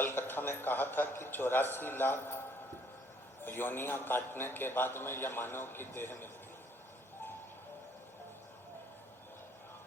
कल कथा में कहा था कि 84 लाख योनियां काटने के बाद में यह मानव की देह मिलती है।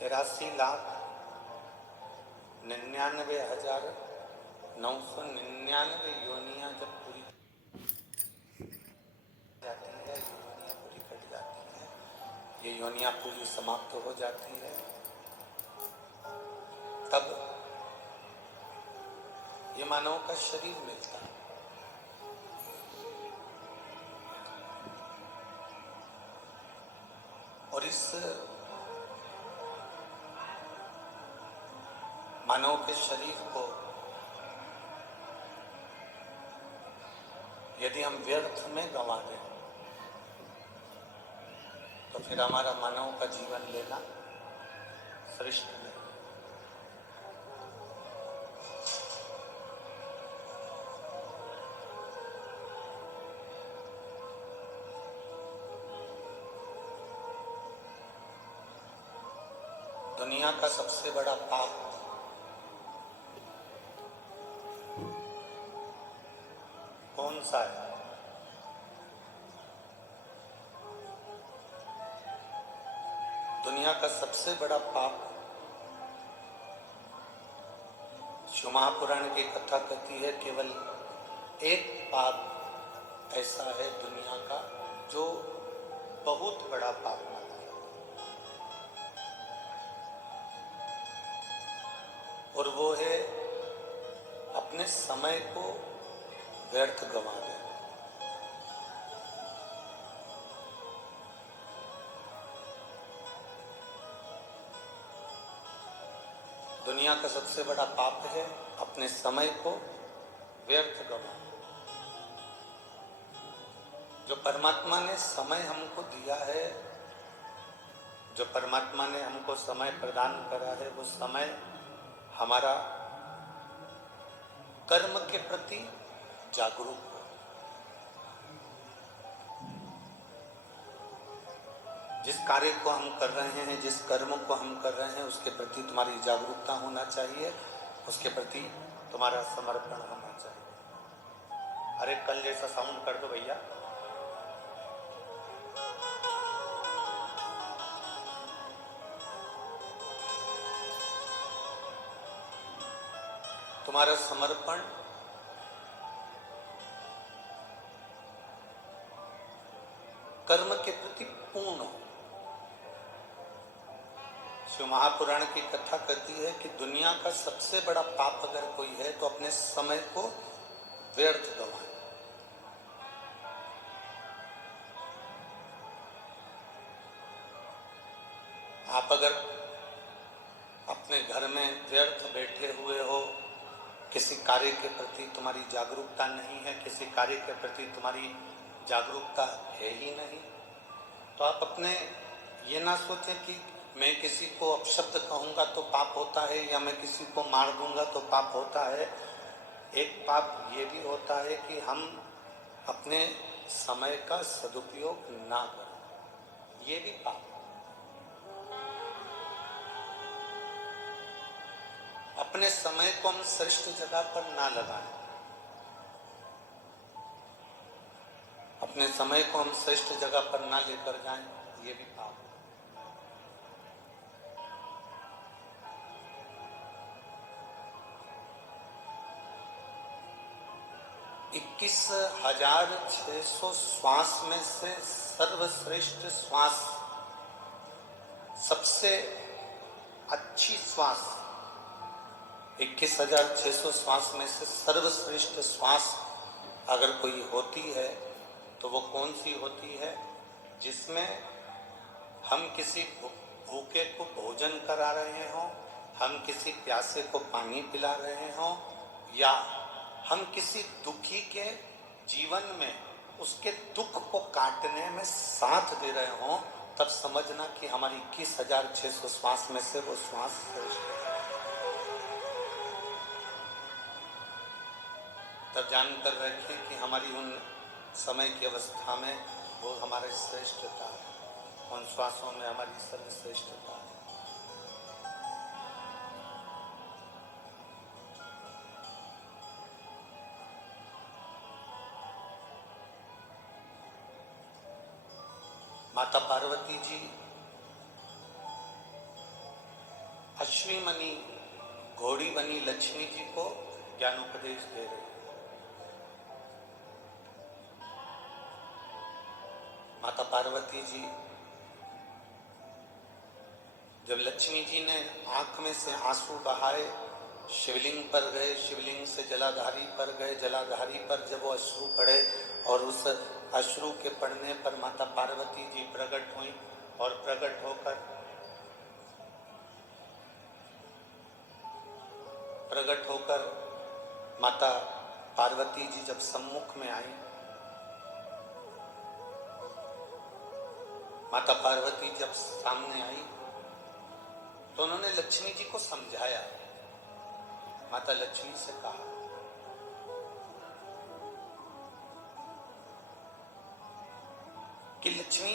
83,99,999 योनियां जब पूरी जाती है, योनियां पूरी कट जाती है, ये योनियां पूरी समाप्त हो जाती है, तब ये मानव का शरीर मिलता है। और इस मानव के शरीर को यदि हम व्यर्थ में गंवा दें तो फिर हमारा मानव का जीवन लेना श्रेष्ठ नहीं। दुनिया का सबसे बड़ा पाप कौन सा है? दुनिया का सबसे बड़ा पाप, शिव महापुराण की कथा कहती है, केवल एक पाप ऐसा है दुनिया का जो बहुत बड़ा पाप माना जाता है, और वो है अपने समय को व्यर्थ गंवा देना। दुनिया का सबसे बड़ा पाप है अपने समय को व्यर्थ गंवाना। जो परमात्मा ने समय हमको दिया है, जो परमात्मा ने हमको समय प्रदान करा है, वो समय हमारा कर्म के प्रति जागरूक हो। जिस कार्य को हम कर रहे हैं, जिस कर्म को हम कर रहे हैं, उसके प्रति तुम्हारी जागरूकता होना चाहिए, उसके प्रति तुम्हारा समर्पण होना चाहिए। अरे कल जैसा साउंड कर दो भैया। तुम्हारा समर्पण कर्म के प्रति पूर्ण हो। शिव महापुराण की कथा कहती है कि दुनिया का सबसे बड़ा पाप अगर कोई है तो अपने समय को व्यर्थ गंवाए। आप अगर अपने घर में व्यर्थ बैठे हुए हो, किसी कार्य के प्रति तुम्हारी जागरूकता नहीं है, किसी कार्य के प्रति तुम्हारी जागरूकता है ही नहीं, तो आप अपने ये ना सोचें कि मैं किसी को अपशब्द कहूँगा तो पाप होता है, या मैं किसी को मार दूंगा तो पाप होता है। एक पाप ये भी होता है कि हम अपने समय का सदुपयोग ना करें, ये भी पाप। अपने समय को हम श्रेष्ठ जगह पर ना लगाएं, अपने समय को हम श्रेष्ठ जगह पर ना लेकर जाएं, ये भी पाप। 21,600 श्वास में से सर्वश्रेष्ठ श्वास, सबसे अच्छी श्वास, 21,600 श्वास में से सर्वश्रेष्ठ श्वास अगर कोई होती है तो वो कौन सी होती है? जिसमें हम किसी भूखे को भोजन करा रहे हों, हम किसी प्यासे को पानी पिला रहे हों, या हम किसी दुखी के जीवन में उसके दुख को काटने में साथ दे रहे हों, तब समझना कि हमारी 21,600 श्वास में से वो श्वास श्रेष्ठ है। तब जानकर रखें कि हमारी उन समय की अवस्था में वो हमारी श्रेष्ठता है, उन श्वासों में हमारी सर्वश्रेष्ठता है। माता पार्वती जी अश्वी मनी घोड़ी बनी लक्ष्मी जी को ज्ञानोपदेश दे रहे। माता पार्वती जी जब लक्ष्मी जी ने आंख में से आंसू बहाए, शिवलिंग पर गए, शिवलिंग से जलाधारी पर गए, जलाधारी पर जब वो अश्रु पड़े और उस अश्रु के पड़ने पर माता पार्वती जी प्रकट हुई और प्रकट होकर माता पार्वती जी जब सम्मुख में आई, माता पार्वती जब सामने आई तो उन्होंने लक्ष्मी जी को समझाया। माता लक्ष्मी से कहा कि लक्ष्मी,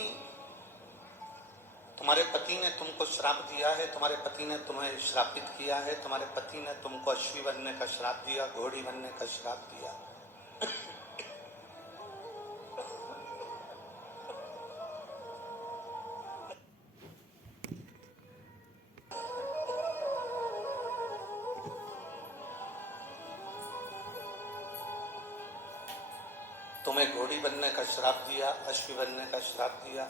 तुम्हारे पति ने तुमको श्राप दिया है, तुम्हारे पति ने तुम्हें श्रापित किया है, तुम्हारे पति ने तुमको अश्वी बनने का श्राप दिया, घोड़ी बनने का श्राप दिया। तुम्हें घोड़ी बनने का श्राप दिया, अश्वी बनने का श्राप दिया।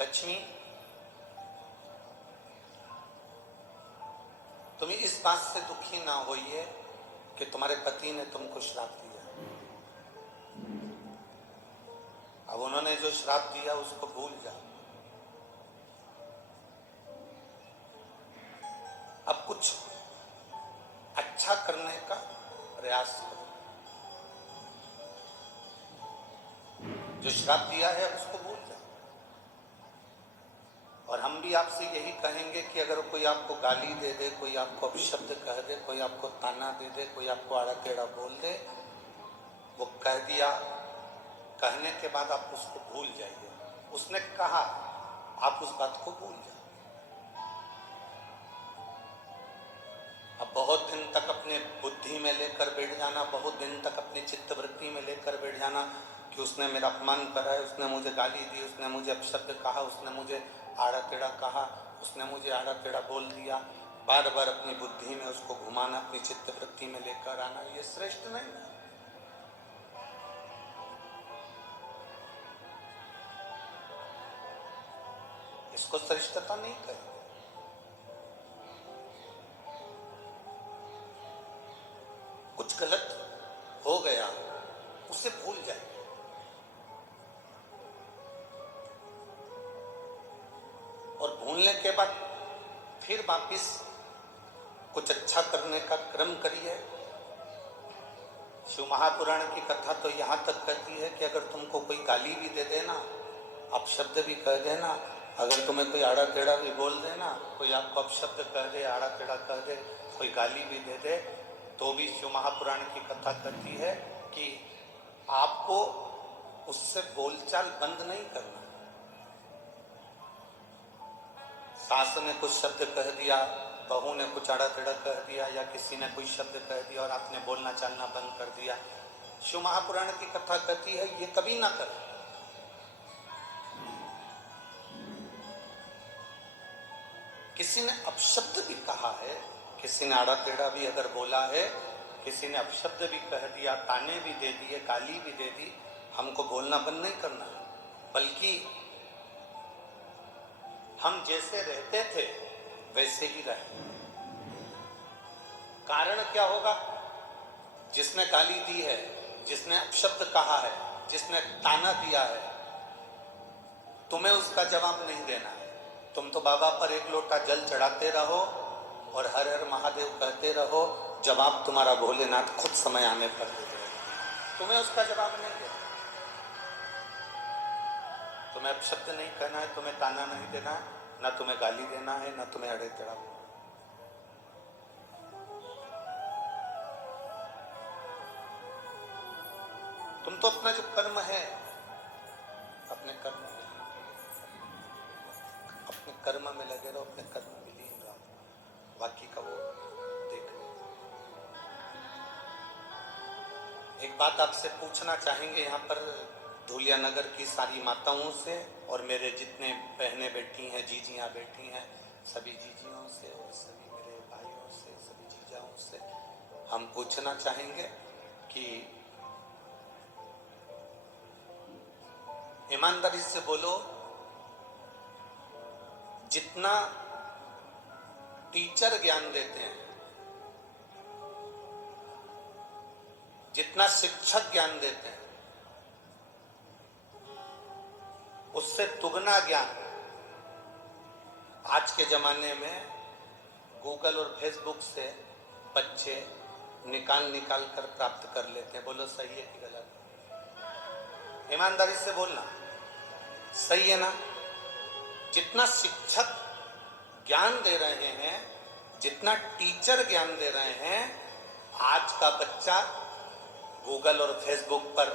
लक्ष्मी, तुम इस बात से दुखी ना होइए कि तुम्हारे पति ने तुमको श्राप दिया। अब उन्होंने जो श्राप दिया उसको भूल जाओ। अब कुछ अच्छा करने का प्रयास करो। जो श्राप दिया है उसको भूल जाओ। और हम भी आपसे यही कहेंगे कि अगर कोई आपको गाली दे दे, कोई आपको अपशब्द कह दे, कोई आपको ताना दे दे, कोई आपको आड़ा टेढ़ा बोल दे, वो कह दिया, कहने के बाद आप उसको भूल जाइए। उसने कहा, आप उस बात को भूल जाओ। अब बहुत दिन तक अपने बुद्धि में लेकर बैठ जाना, बहुत दिन तक अपनी चित्तवृत्ति में लेकर बैठ जाना कि उसने मेरा अपमान करा है, उसने मुझे गाली दी, उसने मुझे अपशब्द कहा, उसने मुझे आड़ा टेढ़ा कहा, उसने मुझे आड़ा टेढ़ा बोल दिया। बार बार अपनी बुद्धि में उसको घुमाना, अपनी चित्तवृत्ति में लेकर आना, ये श्रेष्ठ नहीं है। इसको श्रेष्ठता नहीं कहें। कुछ गलत हो गया, उसे भूल जाए। और भूलने के बाद फिर वापिस कुछ अच्छा करने का क्रम करिए। शिव महापुराण की कथा तो यहाँ तक कहती है कि अगर तुमको कोई गाली भी दे देना, अपशब्द भी कह देना, अगर तुम्हें कोई आड़ा टेढ़ा भी बोल देना, कोई आपको अपशब्द कह दे, आड़ा टेढ़ा कह दे, कोई गाली भी दे दे, तो भी शिव महापुराण की कथा कहती है कि आपको उससे बोलचाल बंद नहीं करना। सास ने कुछ शब्द कह दिया, बहू ने कुछ आड़ा टेढ़ा कह दिया, या किसी ने कोई शब्द कह दिया और आपने बोलना चालना बंद कर दिया, शिव महापुराण की कथा कहती है ये कभी ना करें। किसी ने अपशब्द भी कहा है, किसी ने आड़ा टेढ़ा भी अगर बोला है, किसी ने अपशब्द भी कह दिया, ताने भी दे दिए, गाली भी दे दी, हमको बोलना बंद नहीं करना है, बल्कि हम जैसे रहते थे वैसे ही रहे। कारण क्या होगा? जिसने गाली दी है, जिसने अपशब्द कहा है, जिसने ताना दिया है, तुम्हें उसका जवाब नहीं देना है। तुम तो बाबा पर एक लोटा जल चढ़ाते रहो और हर हर महादेव कहते रहो, जवाब तुम्हारा भोलेनाथ खुद समय आने पर दे देगा। तुम्हें उसका जवाब नहीं देना। तुम्हें अपशब्द नहीं कहना है, तुम्हें ताना नहीं देना है, ना तुम्हें गाली देना है, ना तुम्हें अड़े टेढ़ा। तुम तो अपना जो कर्म है, अपने कर्म में लगे रहो, अपने कर्म में लीन रहो, बाकी का वो देख लो। एक बात आपसे पूछना चाहेंगे यहाँ पर धूलिया नगर की सारी माताओं से और मेरे जितने बहनें बैठी हैं, जीजियाँ बैठी हैं, सभी जीजियों से और सभी मेरे भाइयों से, सभी जीजाओं से हम पूछना चाहेंगे कि ईमानदारी से बोलो, जितना टीचर ज्ञान देते हैं, जितना शिक्षक ज्ञान देते हैं, उससे दुगना ज्ञान आज के जमाने में गूगल और फेसबुक से बच्चे निकाल कर प्राप्त कर लेते हैं। बोलो सही है कि गलत? ईमानदारी से बोलना, सही है ना? जितना शिक्षक ज्ञान दे रहे हैं, जितना टीचर ज्ञान दे रहे हैं, आज का बच्चा गूगल और फेसबुक पर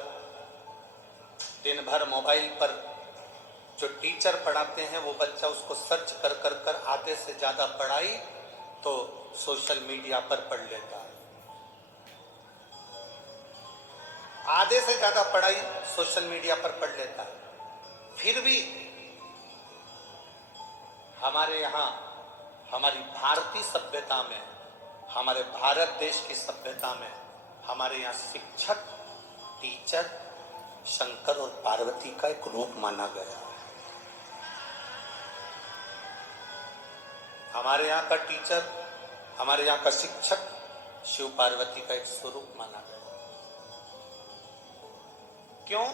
दिन भर मोबाइल पर जो टीचर पढ़ाते हैं वो बच्चा उसको सर्च कर आधे से ज्यादा पढ़ाई तो सोशल मीडिया पर पढ़ लेता है। आधे से ज्यादा पढ़ाई सोशल मीडिया पर पढ़ लेता है। फिर भी हमारे यहाँ, हमारी भारतीय सभ्यता में, हमारे भारत देश की सभ्यता में हमारे यहाँ शिक्षक, टीचर शंकर और पार्वती का एक रूप माना गया है। हमारे यहाँ का टीचर, हमारे यहाँ का शिक्षक शिव पार्वती का एक स्वरूप माना गया। क्यों?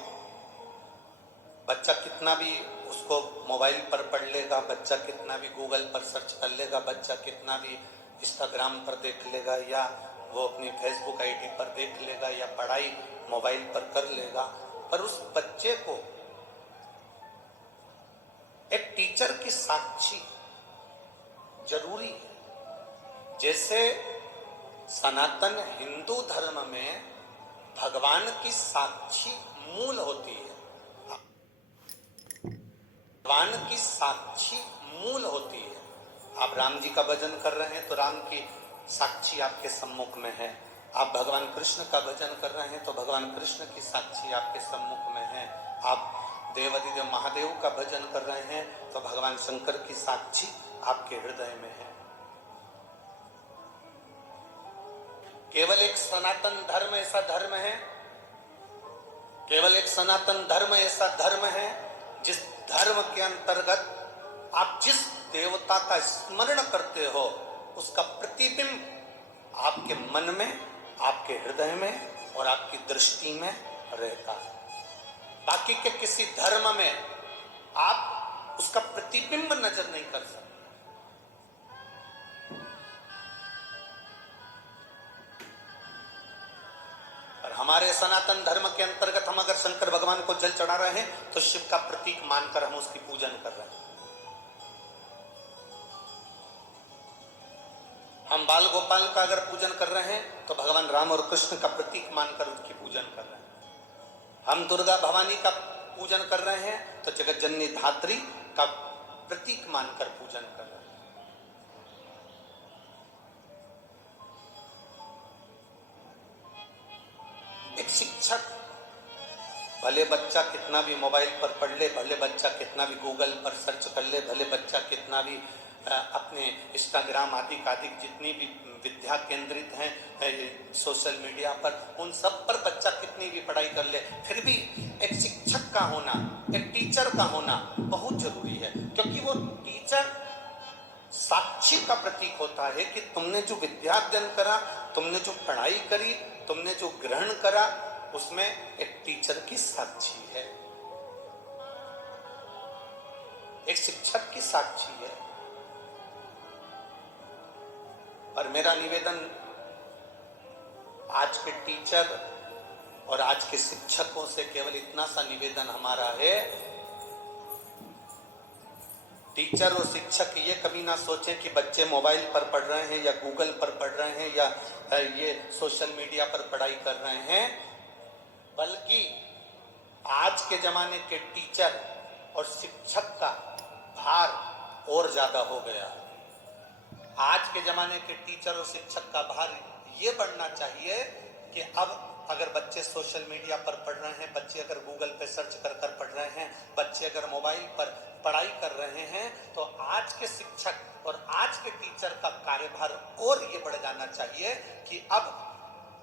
बच्चा कितना भी उसको मोबाइल पर पढ़ लेगा, बच्चा कितना भी गूगल पर सर्च कर लेगा, बच्चा कितना भी इंस्टाग्राम पर देख लेगा या वो अपनी फेसबुक आईडी पर देख लेगा या पढ़ाई मोबाइल पर कर लेगा, पर उस बच्चे को एक टीचर की साक्षी जरूरी है। जैसे सनातन हिंदू धर्म में भगवान की साक्षी मूल होती है, भगवान की साक्षी मूल होती है। आप राम जी का भजन कर रहे हैं तो राम की साक्षी आपके सम्मुख में है। आप भगवान कृष्ण का भजन कर रहे हैं तो भगवान कृष्ण की साक्षी आपके सम्मुख में है। आप देवाधिदेव महादेव का भजन कर रहे हैं तो भगवान शंकर की साक्षी आपके हृदय में है। केवल एक सनातन धर्म ऐसा धर्म है, केवल एक सनातन धर्म ऐसा धर्म है जिस धर्म के अंतर्गत आप जिस देवता का स्मरण करते हो उसका प्रतिबिंब आपके मन में, आपके हृदय में और आपकी दृष्टि में रहता है। बाकी के किसी धर्म में आप उसका प्रतिबिंब नजर नहीं कर सकते। और हमारे सनातन धर्म के अंतर्गत हम अगर शंकर भगवान को जल चढ़ा रहे हैं तो शिव का प्रतीक मानकर हम उसकी पूजन कर रहे हैं। हम बाल गोपाल का अगर पूजन कर रहे हैं तो भगवान राम और कृष्ण का प्रतीक मानकर उनकी पूजन कर रहे हैं। हम दुर्गा भवानी का पूजन कर रहे हैं तो जगत जननी धात्री का प्रतीक मानकर पूजन कर रहे हैं। एक शिक्षक, भले बच्चा कितना भी मोबाइल पर पढ़ ले, भले बच्चा कितना भी गूगल पर सर्च कर ले, भले बच्चा कितना भी अपने इंस्टाग्राम आदि जितनी भी विद्या केंद्रित हैं सोशल मीडिया पर, उन सब पर बच्चा कितनी भी पढ़ाई कर ले, फिर भी एक शिक्षक का होना, एक टीचर का होना बहुत जरूरी है। क्योंकि वो टीचर साक्षी का प्रतीक होता है कि तुमने जो विद्या अध्ययन करा, तुमने जो पढ़ाई करी, तुमने जो ग्रहण करा, उसमें एक टीचर की साक्षी है, एक शिक्षक की साक्षी है। और मेरा निवेदन आज के टीचर और आज के शिक्षकों से केवल इतना सा निवेदन हमारा है, टीचर और शिक्षक ये कभी ना सोचें कि बच्चे मोबाइल पर पढ़ रहे हैं या गूगल पर पढ़ रहे हैं या ये सोशल मीडिया पर पढ़ाई कर रहे हैं, बल्कि आज के जमाने के टीचर और शिक्षक का भार और ज्यादा हो गया है। आज के जमाने के टीचर और शिक्षक का भार ये बढ़ना चाहिए कि अब अगर बच्चे सोशल मीडिया पर पढ़ रहे हैं, बच्चे अगर गूगल पे सर्च कर कर पढ़ रहे हैं, बच्चे अगर मोबाइल पर पढ़ाई कर रहे हैं, तो आज के शिक्षक और आज के टीचर का कार्यभार और ये बढ़ जाना चाहिए कि अब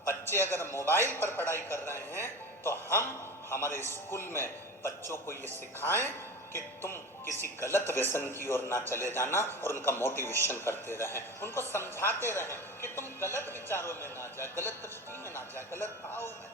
बच्चे अगर मोबाइल पर पढ़ाई कर रहे हैं तो हम हमारे स्कूल में बच्चों को ये सिखाएं कि तुम किसी गलत व्यसन की ओर ना चले जाना, और उनका मोटिवेशन करते रहें, उनको समझाते रहें कि तुम गलत विचारों में ना जाए, गलत दृष्टि में ना जाए, गलत भाव में